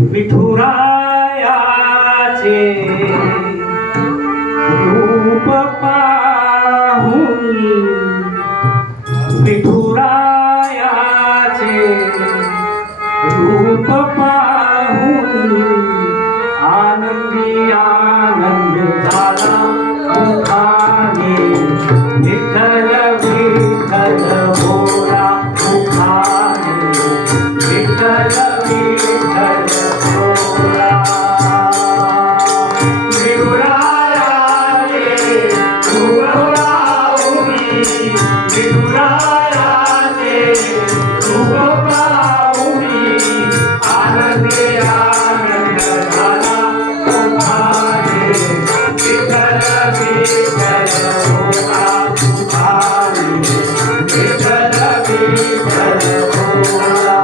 विठुरायाचे रूप पाहुनी, विठुरायाचे रूप पाहुनी आनंदी आनंद झाला मुखाने, विठ्ठल विठ्ठल बोला मुखाने, विठ्ठल विठ्ठल बोला. विठुरायाचे रूप पाहुनी, विठुरायाचे रूप पाहुनी आनंदी आनंद झाला मुखाने, विठ्ठल विठ्ठल बोला मुखाने, विठ्ठल विठ्ठल बोला.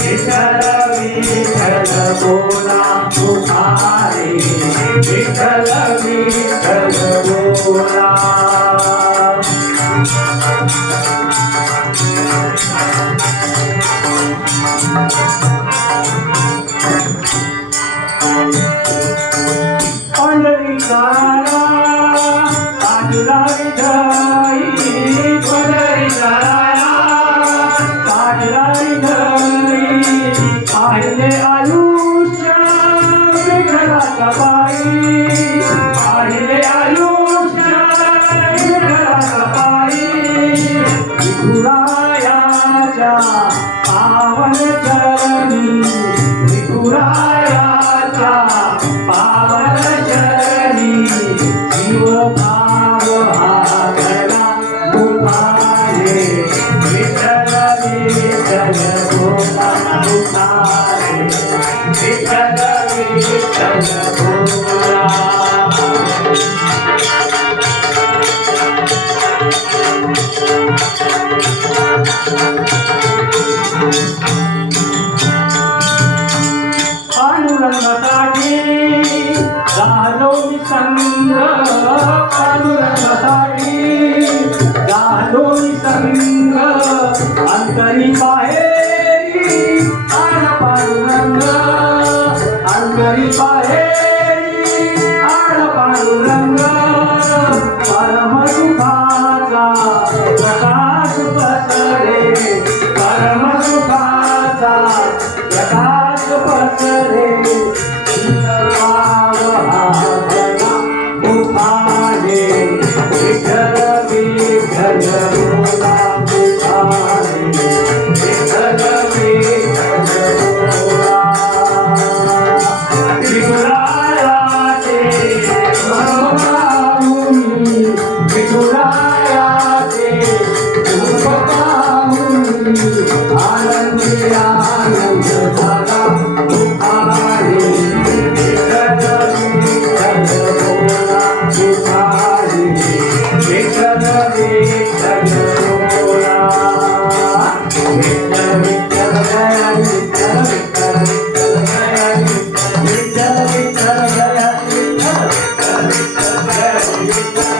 विठ्ठल विठ्ठल बोला मुखाने, विठ्ठल विठ्ठल बोला. पंढरीकारा काजला विठई, पंढरीकारा काजला विठई पाहिले आयुष्य विठ्ठलाच्या पायी, पाहिले आयुष्य विठ्ठलाच्या पायी. विठुरायाच्या पावन चरणी, विठुरायाच्या पावन चरणी जीव भाव हा घडला मुखाने, विठ्ठल विठ्ठल बोला मुखाने, विठ्ठल विठ्ठल बोला. पांडुरंगासाठी झालो मी संग, पांडुरंगासाठी झालो मी संग, अंतरी बाहेरी आण पांडुरंग, अंतरी बाहेरी आण पांडुरंग. परम सुखाचा प्रकाश पसरे, परम सुखाचा प्रकाश पसरे भाव हा घडला मुखाने, विठ्ठल विठ्ठल बोला मुखाने, विठ्ठल विठ्ठल बोला. विठुरायाचे रूप पाहुनी, विठुरायाचे रूप पाहुनी आनंदी आनंद झाला मुखाने, विठ्ठल विठ्ठल बोला मुखाने, विठ्ठल विठ्ठल बोला. विठ्ठल विठ्ठल जय विठ्ठल, विठ्ठल विठ्ठल जय विठ्ठल, विठ्ठल विठ्ठल जय विठ्ठल, विठ्ठल विठ्ठल जय विठ्ठल.